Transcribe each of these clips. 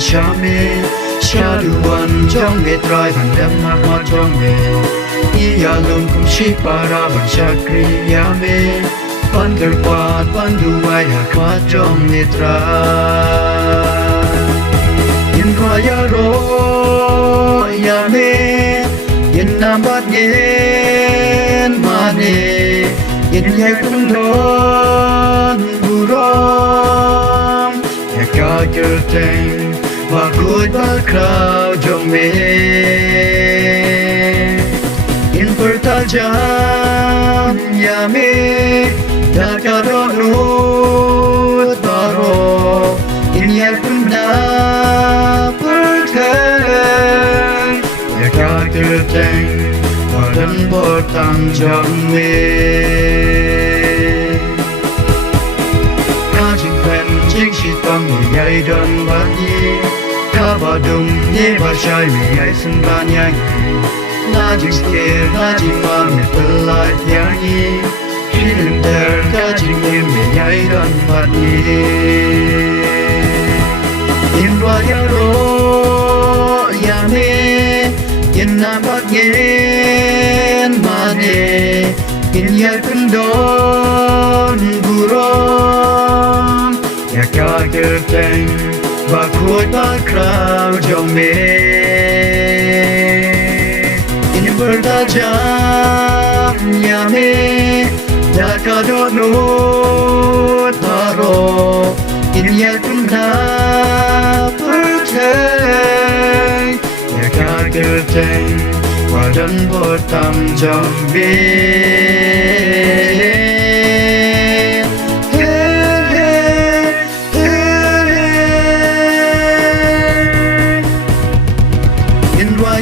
cha mê cha du wan trong mê trai van đam ma hoa trong mê ia lum kum shi para van chakri ya mê van der quad van du ai ha qua trong mê trai in roya ro ya mê in nam bat yen ma ne in ye kum don burom ya ka kerteng và cuối ba khao trong mê in perta jam ya mê đã cả đó nút baro in ya puna perten ya cả cơ tranh và đấng bồ tăng trong mê chính sĩ tâm mi ai đơn bát nhi ca ba dung nhé ba trai mi ai sinh ba nhang na chính kia na chính ma mi tự lại nhang nhi khi đừng ter ca chính nghiêm mi ai đơn bát nhi in qua ya ro ya me in na bát yen ma ne in ya kun don buron ya ka kerteng và cuối ba khao trong mê in berta jam ya mê đã cả đó nút baro in ya kun na perten ya ka kerteng và đấng bồ tam trong mê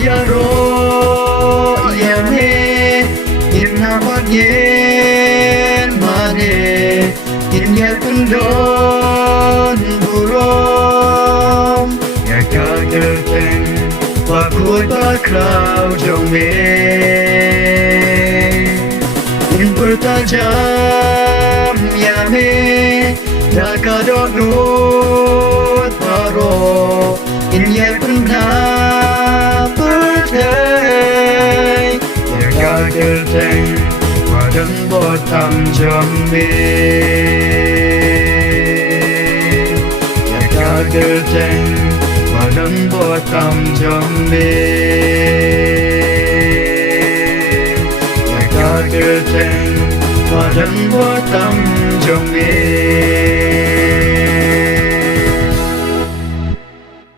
ya ro ya me in na bat yen ma ne in ya kun don burom ya ka kerteng và cuối ba khao trong mê in perta jam ya me đã cả đó nút baro in ya kun na kerteng và đấng bồ tam trong mê ya ka kerteng và đấng bồ tam trong mê ya ka kerteng và đấng bồ tam trong mê